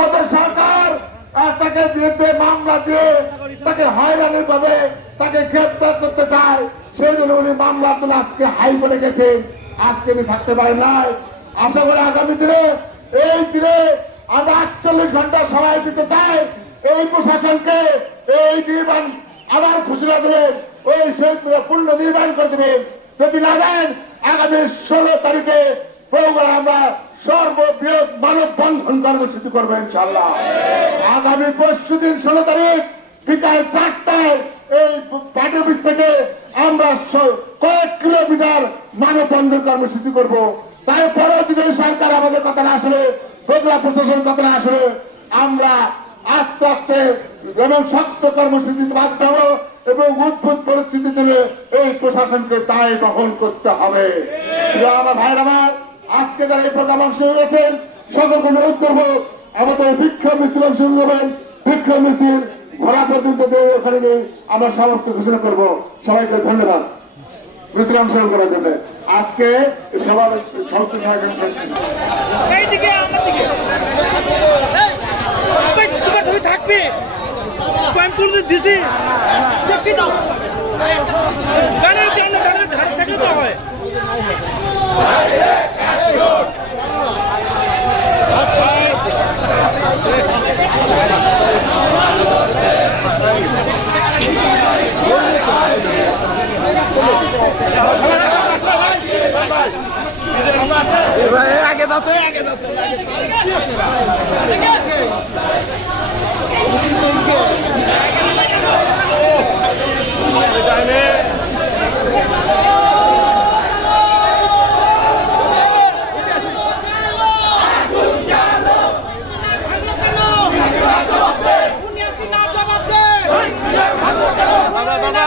মোদী সরকার আহ, তাকে বিরুদ্ধে মামলা দিয়ে তাকে হয়রানির ভাবে তাকে গ্রেফতার করতে চায় সেই জন্য উনি মামলা তুলে আজকে হাই করে গেছেন আজকে উনি থাকতে পারেন নাই। আশা করি আগামী দিনে এই দিনে আমরা আটচল্লিশ ঘণ্টা সময় দিতে চাই এই প্রশাসনকে এই নির্মাণ আবার ঘোষণা দেবেন ওই শহীদপুরে পূর্ণ নির্মাণ করে দেবেন যদি না দেন আগামী ষোলো তারিখে বগুড়া আমরা সর্ববৃহৎ মানব বন্ধন কর্মসূচি করব ইনশাল্লাহ আগামী পরশু দিন ষোলো তারিখ, বিকাল চারটায় এই থেকে আমরা কয়েক কিলোমিটার মানব বন্ধন কর্মসূচি করব। তারপরেও যদি সরকার আমাদের কথা না আসলে বগুড়া প্রশাসন কথা না আসলে আমরা আস্তে আস্তে যেমন শক্ত কর্মসূচিতে বাধ্য হব এবং উদ্ভুত পরিস্থিতি থেকে এই প্রশাসনকে দায় বহন করতে হবে। আমার ভাইয়ের, আমার আজকে যারা এই প্রোগ্রাম অংশ হয়েছেন সকলকে অনুরোধ করব, আমাদের বিক্ষোভ মিছিল অংশ নেবেন। বিক্ষোভ মিছিল ঘোরা পর্যন্ত ওখানে আমার সামর্থ্য ঘোষণা করব। সবাইকে ধন্যবাদ। মিছিল অংশগ্রহণ করার জন্য। আজকে সবার আগে দাও তো আগে দাও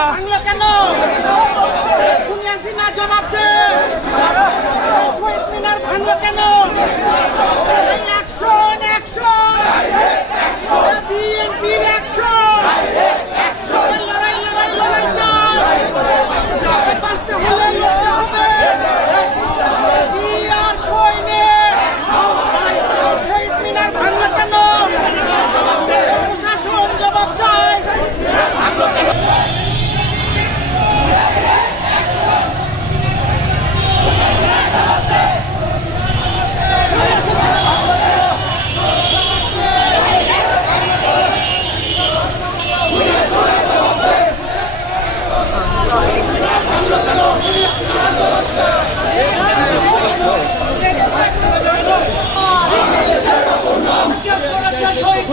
ভাঙলো কেন দুনিয়াসিনা জবাব দে শহীদ মিনার ভাঙলো কেন অ্যাকশন অ্যাকশন বিএনপির অ্যাকশন লড়াই লড়াই লড়াই চাই বাঁচতে হলে লড়তে হবে জিয়ার সৈনিক শহীদ মিনার ভাঙলো কেন প্রশাসন জবাব চাই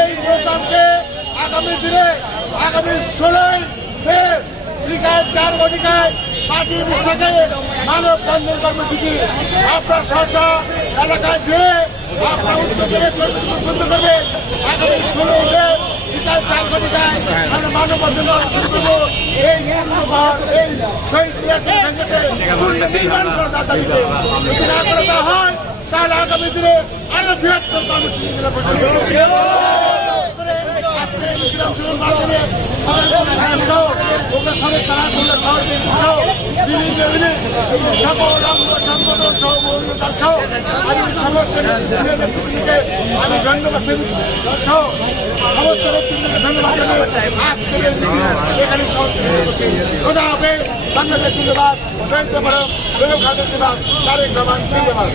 এই আগামী দিনে আগামী ষোলোই মে বিকাল চার ঘটিকায় পার্টি থেকে মানব বন্ধন কর্মসূচি। আপনার সহসা এলাকায় যে আপনার উদ্যোগে করবে। আগামী চার ঘটিকায় আমরা মানব বন্ধন কর্মসূচি করব। এই এই শহীদ পুনর্নির্মাণ করা দাবিতে যদি না করে হয়, তাহলে আগামী দিনে আরও বৃহত্তর কর্মসূচি জেলা প্রশাসন আমি ধন্যবাদ। সমস্ত ব্যক্তিকে ধন্যবাদ জানাই আজকের এই মিছিল এখানে খোদা হবে বাংলাদেশ জিন্দাবাদ শহীদ জিন্দাবাদ তারেক রহমান জিন্দাবাদ